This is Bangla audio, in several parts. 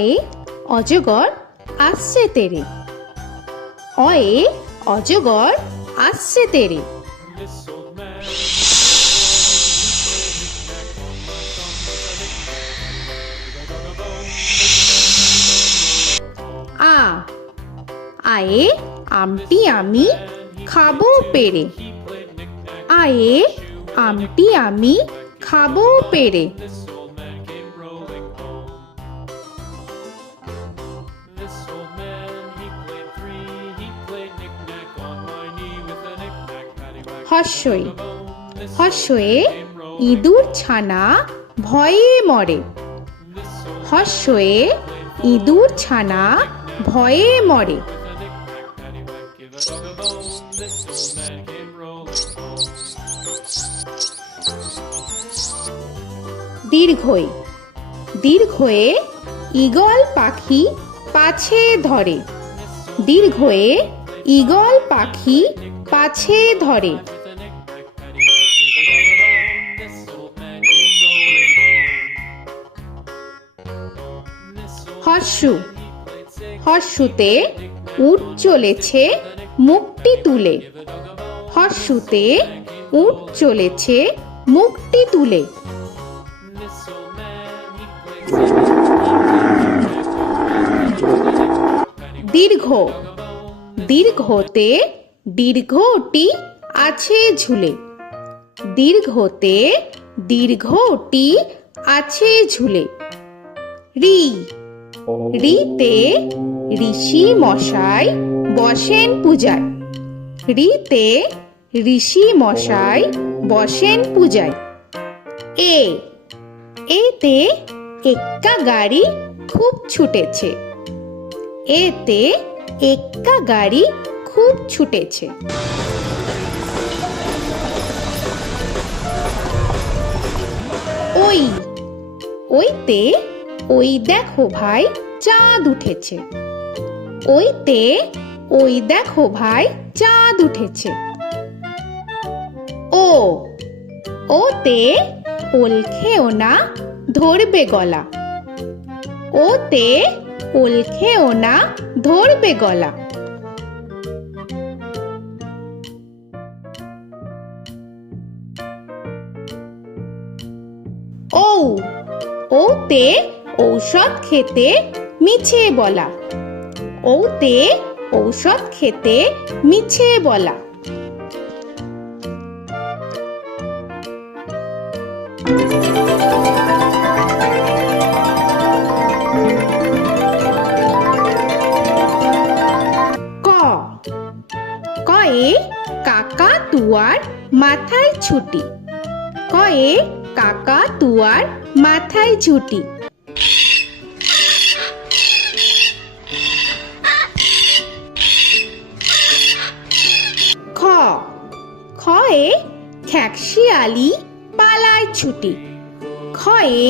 অয়ে অজগর আসছে তেরে। অয়ে অজগর আসছে তেরে। আ আয়ে আমটি আমি খাবো পেরে। আয়ে আমটি আমি খাবো পেরে। হর্ষই হর্ষয়ে ইঁদুর ছানা ভয়ে মরে। হর্ষয়ে ইঁদুর ছানা ভয়ে মরে। দীর্ঘই দীর্ঘয়ে ঈগল পাখি পাছে ধরে। দীর্ঘয়ে ঈগল পাখি পাছে ধরে। হর্ষু হর্ষুতে উট চলেছে মুখটি তুলে। হর্ষুতে উট চলেছে মুখটি তুলে। দীর্ঘ দীর্ঘতে দীর্ঘটি আছে ঝুলে। দীর্ঘতে দীর্ঘটি আছে ঝুলে। রি রিতে ঋষি মশাই বসেন পূজায়। রিতে ঋষি মশাই বসেন পূজায়। এ এতে এক্কা গাড়ি খুব ছুটেছে। এতে এক্কা গাড়ি খুব ছুটেছে। ওই ওইতে ওই দেখো ভাই চাঁদ উঠেছে। ওইতে ওই দেখো ভাই চাঁদ উঠেছে। ও ওতে ওল খেও না ধরবে গলা। ওতে ওল খেও না ধরবে গলা। ঔ ওতে ঔষধ খেতে মিছে বলা। ওতে ঔষধ খেতে মিছে বলা। ক কয়ে কাকা তুয়ার মাথায় ছুটি। কয়ে কাকা তুয়ার মাথায় ছুটি। খ খয়ে খ্যাকশিয়ালি পালায় ছুটি। খয়ে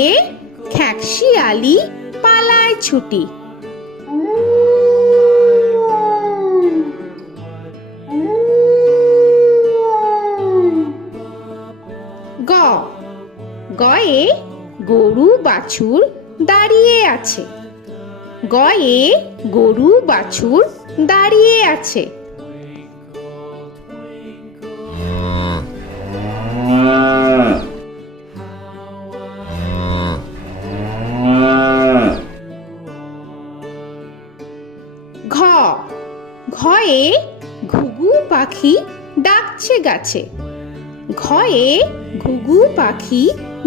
খ্যাকশিয়ালি পালায় ছুটি। গ গয়ে গরু বাছুর দাঁড়িয়ে আছে। গয়ে গরু বাছুর দাঁড়িয়ে আছে। ঘ ঘয়ে ঘুঘু পাখি ডাকছে গাছে। ঘয়ে ঘুঘু পাখি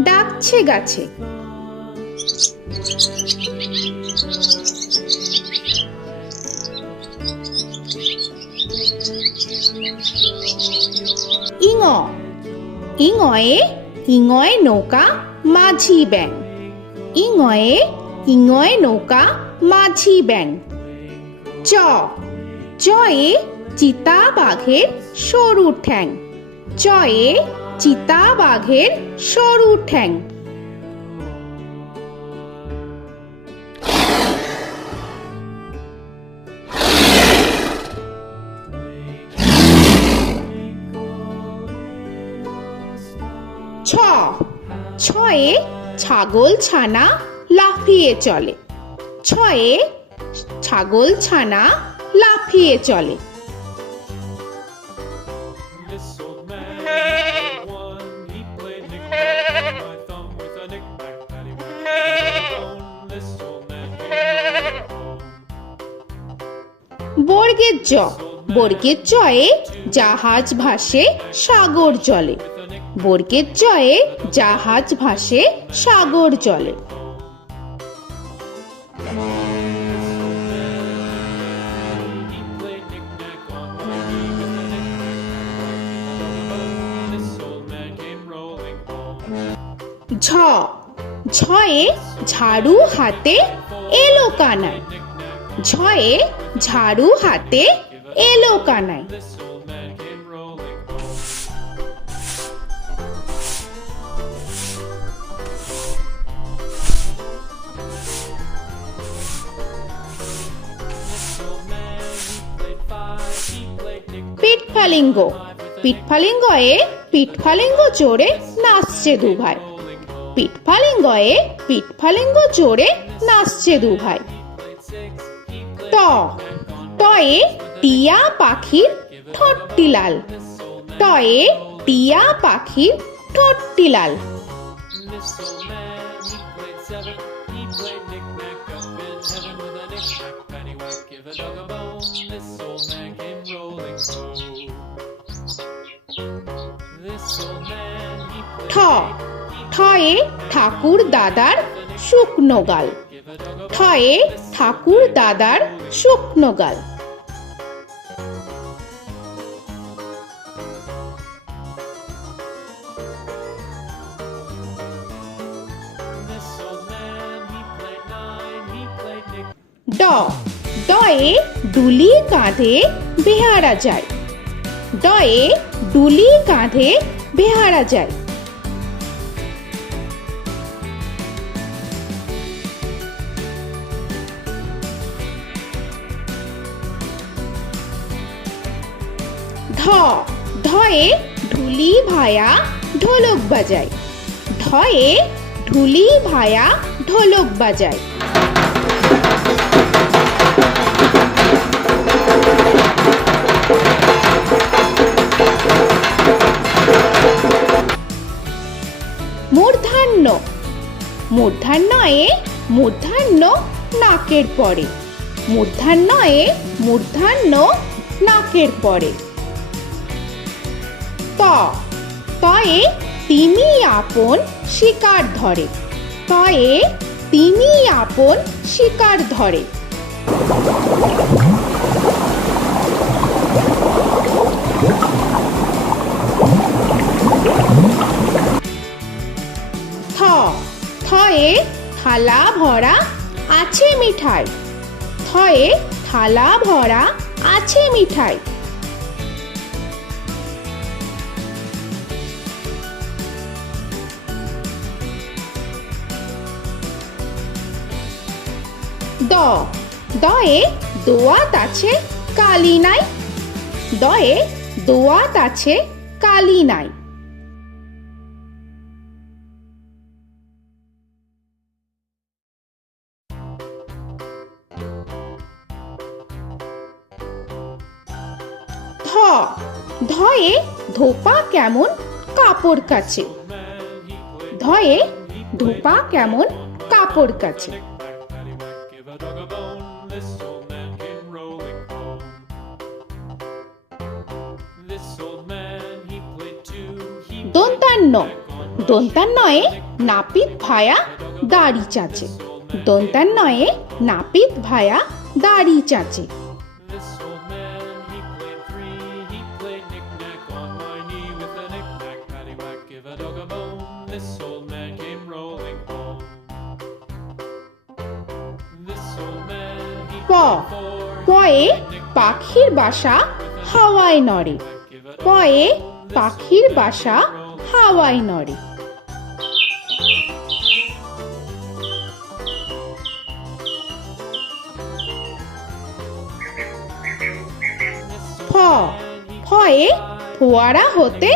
ডাকছে গাছে। ইঙ ইঙয়ে ইঙয় নৌকা মাঝি ব্যাং। ইঙয়ে ইঙয় নৌকা মাঝি ব্যাং। চ চয়ে চিতা বাঘের সরু ঠ্যাং। চয়ে চিতা বাঘের সরু ঠ্যাং। ছ ছয়ে ছাগল ছানা লাফিয়ে চলে। ছয়ে ছাগল ছানা লাফিয়ে চলে। This old man had one. He played knick-knack on my thumb with a knick-knack, paddywhack, bone. This old man came home. বর্গের জ, বর্গের জয়ে জাহাজ ভাসে সাগর জলে। বর্গের জয়ে জাহাজ ভাসে সাগর জলে। He played knick-knack on my knee with a knick-knack, bone. This old man came rolling home. ঝ, ঝয়ে ঝাড়ু হাতে এলো কানাই। ঝয়ে ঝাড়ু হাতে এলো Kanai. This old man came rolling home. This old man, he played five. He played knick-knack. পিঠফালিঙ্গ, পিঠফালিঙ্গয়ে পিঠফালিঙ্গ চড়ে নাচছে দু ভাই। পিঠফালিঙ্গয়ে পিঠফালিঙ্গ চড়ে নাচছে দু ভাই। ট, টয়ে টিয়া পাখির ঠোঁটটি লাল। টয়ে টিয়া পাখির ঠোঁটটি লাল। This old man, he played seven. He played knick-knack up in heaven with a knick-knack, paddywhack, give a dog a bone. This old man came rolling home. This old man, he ঠ, played ঠয়ে ঠাকুর দাদার শুকনো গাল। give a dog a ঠয়ে ঠাকুর দাদার শুকনো গাল। This old man, he played nine. He played knick. ড, ডয়ে ডুলি কাঁধে বেহারা যায়। ডয়ে ডুলি কাঁধে বেহারা যায়। ধ, ধয়ে ঢুলি ভায়া ঢোলক বাজায়। ধয়ে ঢুলি ভায়া ঢোলক বাজায়। মূর্ধন্য, মূর্ধন্যয়ে মূর্ধন্য নাকের পরে। মূর্ধন্যয়ে মূর্ধন্য নাকের পরে। ত, তয়ে তিমি আপন শিকার ধরে। তয়ে তিমি আপন শিকার ধরে। থ, থয়ে থালা ভরা আছে মিঠাই। থয়ে থালা ভরা আছে মিঠাই। দ, দয়ে দোয়াত আছে কালি নাই। দয়ে দোয়াত আছে কালি নাই। ধ, ধয়ে ধোপা কেমন কাপড় কাছে। ধয়ে ধোপা কেমন কাপড় কাছে। Paddywhack, give a dog a bone. This old man came rolling home. This old man, he played two. He দন্তান্ন, দন্তান্নয়ে নাপিত ভায়া দাড়ি চাচে। দন্তান্নয়ে নাপিত ভায়া দাড়ি চাচে। This old man, he played three. He played knick-knack on my knee with a knick-knack, paddywhack, give a dog a bone. This old man came rolling home. This old man, he প, played four. পয়ে পাখির বাসা হাওয়ায় নড়ে। পয়ে পাখির বাসা হাওয়ায় নড়ে। ফ, ফয়ে ফোয়ারা হতে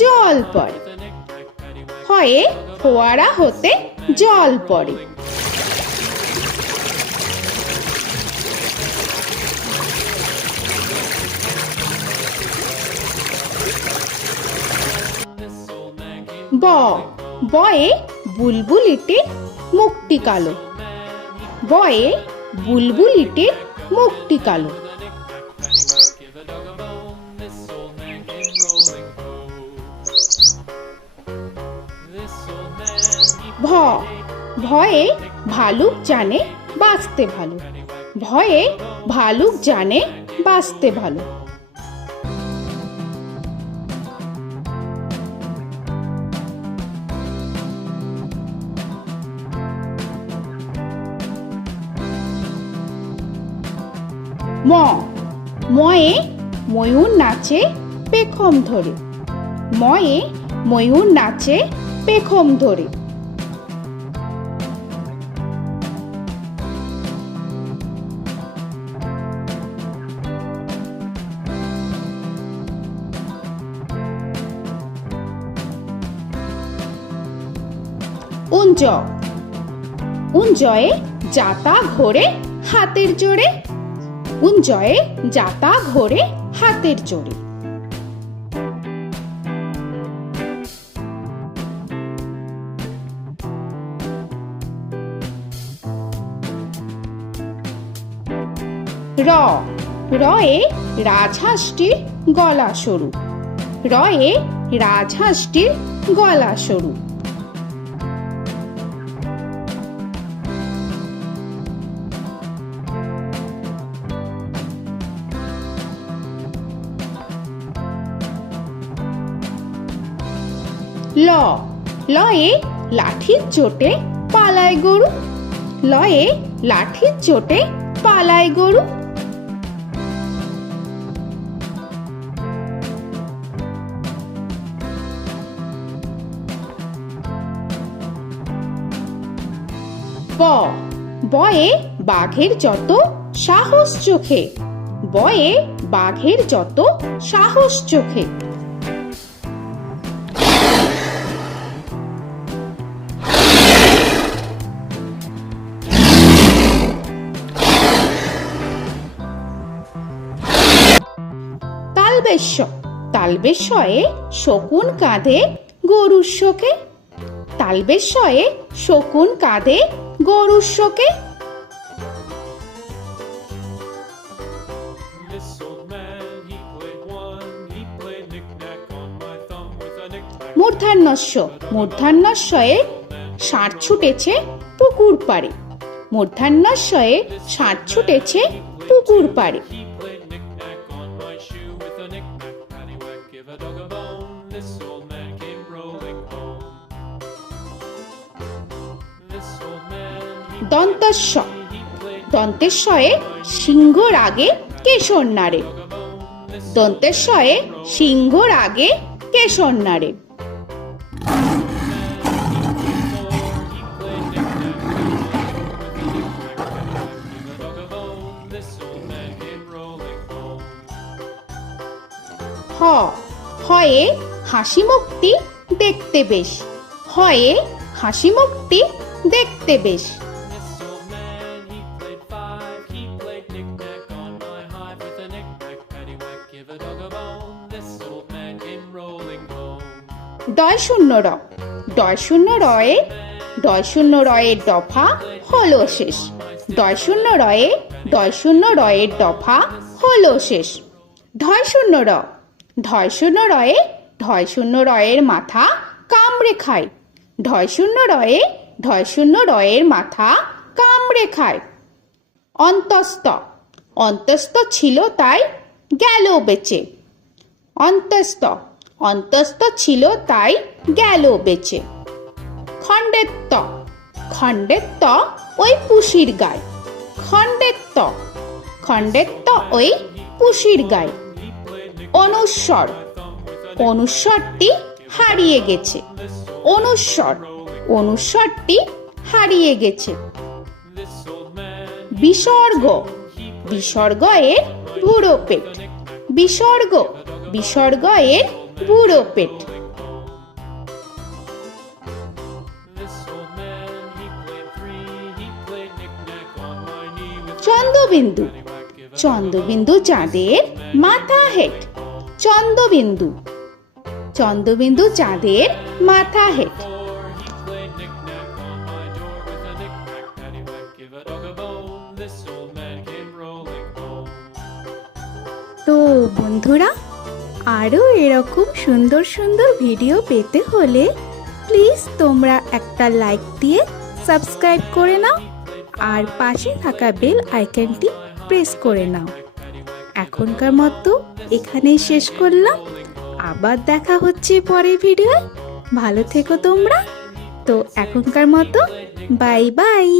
জল পড়ে। ফয়ে ফোয়ারা হতে জল পড়ে। ব বয়ে বুলবুলিটির মুখটি কালো। বয়ে বুলবুলিটির মুখটি কালো। Give a dog a bone, this old man came rolling home. This old man, he ভ ভয়ে ভালুক জানে বাঁচতে ভালো। ভয়ে ভালুক জানে বাঁচতে ভালো। ম ময়ে ময়ূর নাচে পেখম ধরে। ময়ে ময়ূর নাচে পেখম ধরে। উঞ্জ উঞ্জয়ে যাতা ঘোরে হাতের জোরে। উঞ্জয়ে যাতা ঘোরে হাতের জোরে। র রয়ে রাজহাঁসটির গলা সরু। রয়ে রাজহাঁসটির গলা সরু। ল লয়ে লাঠির চোটে পালায় গরু। লয়ে লাঠির চোটে পালায় গরু। ব বয়ে বাঘের যত সাহস চোখে। বয়ে বাঘের যত সাহস চোখে। তালবেশ্য তালবেশ্যয়ে শকুন কাঁধে গরুর শোকে। তালবেশ্যয়ে শকুন কাঁধে গরুর শোকে। This old man, he played one, he played knick-knack on my thumb with a knick-knack. মূর্ধন্যস্য মূর্ধন্যস্বয়ে ষাঁড় ছুটেছে পুকুর পাড়ে। মূর্ধন্যস্বয়ে ষাঁড় ছুটেছে পুকুর পাড়ে। He played knick-knack on my shoe with a knick-knack, paddywhack, give a dog a bone. This old man came rolling home. This old man, দন্তস্ব he played দন্তেশ্বয়ে সিংহর আগে কেশর নাড়ে। dog a bone. This দন্তেশ্বয়ে সিংহর আগে কেশর নাড়ে। he played knick-knack on my shoe with a knick-knack, paddywhack, give a dog a bone. This old man came rolling home. হ হয়ে হাসি মুখটি দেখতে বেশ। হয়ে হাসি মুখটি দেখতে বেশ। This old man, he played five, he played knick-knack on my hive with a knick-knack, paddywhack, give a dog a bone. This old man came rolling home. ডয় শূন্য র ডয় শূন্য রয়ে ডয় শূন্য রয়ের দফা হলো শেষ। ডয় শূন্য রয়ে ডয় শূন্য রয়ের দফা হলো শেষ। ঢয় শূন্য র ঢয় শূন্য রয়ে ঢয় শূন্য রয়ের মাথা কামড়ে খায়। ঢয় শূন্য রয়ে ঢয় শূন্য রয়ের মাথা কামড়ে খায়। অন্তস্থ অন্তস্থ ছিল তাই গেল বেঁচে। অন্তস্থ অন্তস্থ ছিল তাই গেল বেঁচে। খণ্ডেত্ব খণ্ডেত্ব ওই পুষির গায়। খণ্ডেত্ব খণ্ডেত্ব ওই পুষির গায়। অনুস্বর অনুস্বরটি হারিয়ে গেছে। অনুস্বর অনুস্বরটি হারিয়ে গেছে। This old man, বিসর্গ বিসর্গ এর বুড়ো পেট। বিসর্গ বিসর্গ এর বুড়ো পেট। this old man, he played three, he played knick-knack on my knee with Chandrabindu paddywhack, give a Chandrabindu চাঁদের মাথা হেট। চন্দ্রবিন্দু চন্দ্রবিন্দু চাঁদের মাথা head. Before he played knick-knack on my door with a knick-knack, paddywhack, give a dog a bone. This old man came rolling home. তো বন্ধুরা, আরও এরকম সুন্দর সুন্দর ভিডিও পেতে হলে প্লিজ তোমরা একটা লাইক দিয়ে সাবস্ক্রাইব করে নাও আর পাশে থাকা বেল আইকনটি প্রেস করে নাও। এখনকার মতো এখানেই শেষ করলাম, আবার দেখা হচ্ছে পরের ভিডিও। ভালো থেকো তোমরা। তো এখনকার মতো বাই বাই।